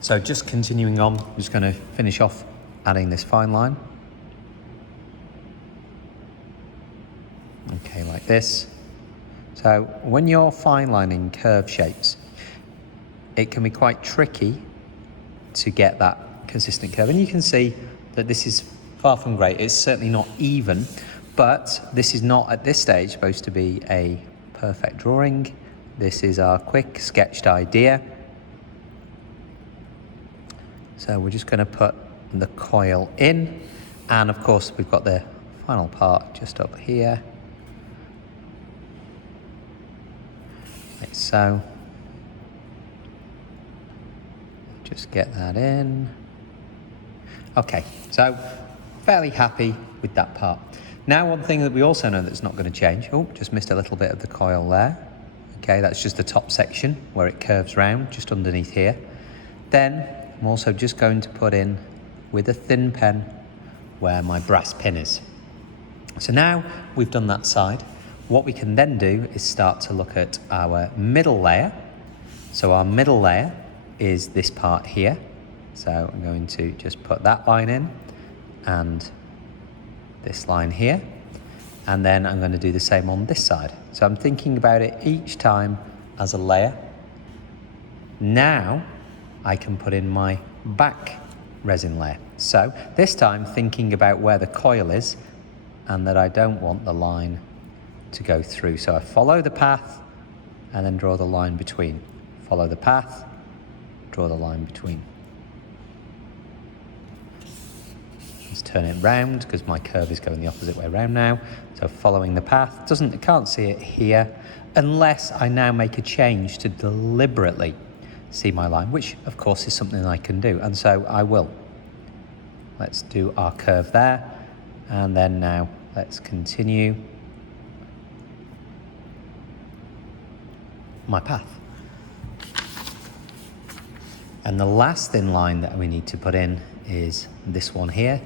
So just continuing on, I'm just going to finish off adding this fine line. Okay, like this. So when you're fine lining curve shapes, it can be quite tricky to get that consistent curve. And you can see that this is far from great. It's certainly not even, but this is not at this stage supposed to be a perfect drawing. This is our quick sketched idea. So we're just going to put the coil in, and of course we've got the final part just up here, like so. Just get that in. Okay, so fairly happy with that part. Now one thing that we also know that's not going to change, oh, just missed a little bit of the coil there. Okay, that's just the top section where it curves round, just underneath here. Then I'm also just going to put in with a thin pen where my brass pin is. So now we've done that side, what we can then do is start to look at our middle layer. So our middle layer is this part here. So I'm going to just put that line in and this line here. And then I'm going to do the same on this side. So I'm thinking about it each time as a layer. Now I can put in my back resin layer. So this time thinking about where the coil is and that I don't want the line to go through. So I follow the path and then draw the line between. Follow the path, draw the line between. Let's turn it round because my curve is going the opposite way around now. So following the path, I can't see it here unless I now make a change to deliberately see my line, which of course is something I can do, and so I will. Let's do our curve there, and then now let's continue my path. And the last thin line that we need to put in is this one here,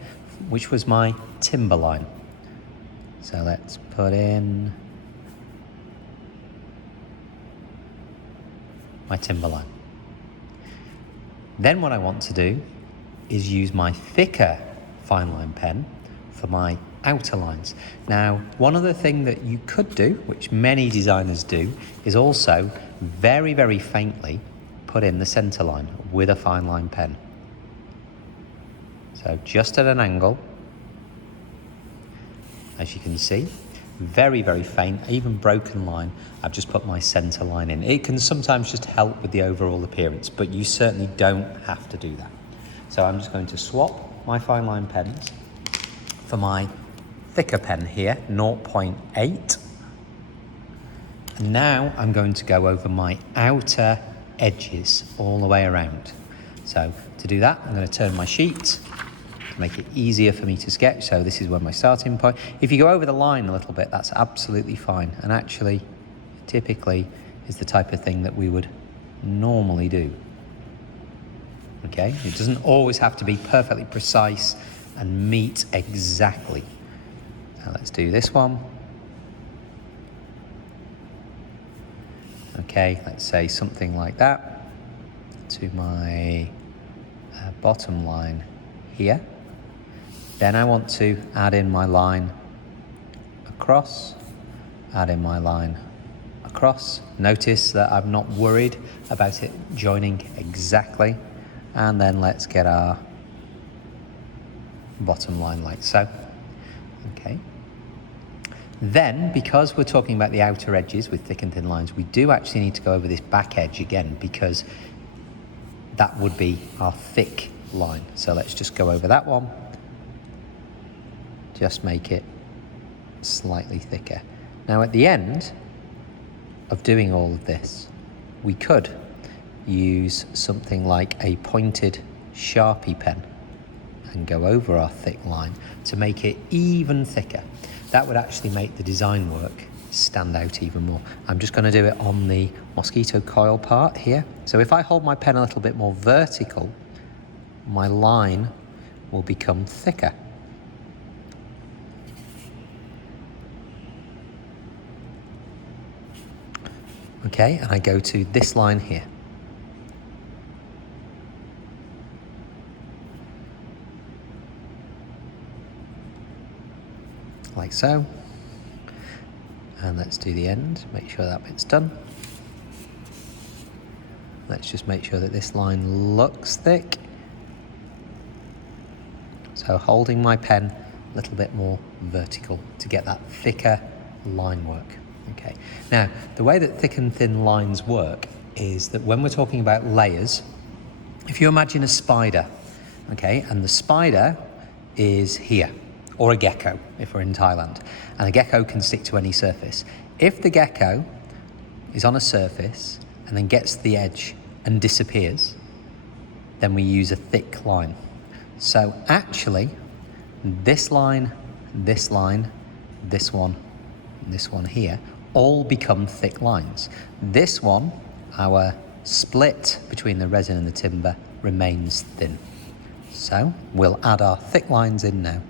which was my timber line. So let's put in my timber line. Then what I want to do is use my thicker fine line pen for my outer lines. Now, one other thing that you could do, which many designers do, is also very, very faintly put in the center line with a fine line pen. So just at an angle, as you can see, very, very faint, even broken line, I've just put my center line in. It can sometimes just help with the overall appearance, but you certainly don't have to do that. So I'm just going to swap my fine line pens for my thicker pen here, 0.8. And now I'm going to go over my outer edges all the way around. So to do that, I'm going to turn my sheet to make it easier for me to sketch. So this is where my starting point. If you go over the line a little bit, that's absolutely fine. And actually, typically, is the type of thing that we would normally do. Okay, it doesn't always have to be perfectly precise and meet exactly. Now let's do this one. Okay, let's say something like that to my bottom line here. Then I want to add in my line across, add in my line across. Notice that I'm not worried about it joining exactly. And then let's get our bottom line like so. Okay. Then, because we're talking about the outer edges with thick and thin lines, we do actually need to go over this back edge again because that would be our thick line. So let's just go over that one. Just make it slightly thicker. Now at the end of doing all of this, we could use something like a pointed Sharpie pen and go over our thick line to make it even thicker. That would actually make the design work stand out even more. I'm just going to do it on the Mosquito Coil part here. So if I hold my pen a little bit more vertical, my line will become thicker. Okay, and I go to this line here. like so. And let's do the end, make sure that bit's done. Let's just make sure that this line looks thick. So holding my pen a little bit more vertical to get that thicker line work. Okay. Now, the way that thick and thin lines work is that when we're talking about layers, if you imagine a spider, okay, and the spider is here, or a gecko if we're in Thailand, and a gecko can stick to any surface. If the gecko is on a surface and then gets to the edge and disappears, then we use a thick line. So actually, this line, this line, this one, and this one here, all become thick lines. This one, our split between the resin and the timber, remains thin. So we'll add our thick lines in now.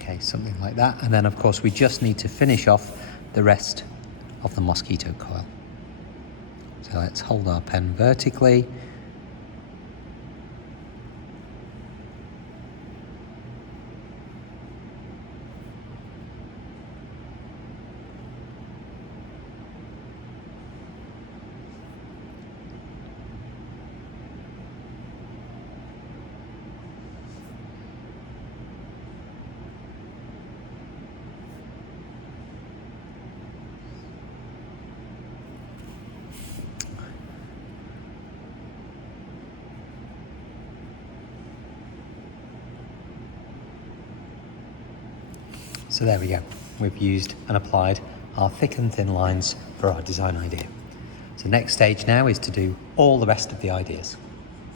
Okay, something like that. And then of course we just need to finish off the rest of the mosquito coil. So let's hold our pen vertically. So there we go. We've used and applied our thick and thin lines for our design idea. So next stage now is to do all the rest of the ideas.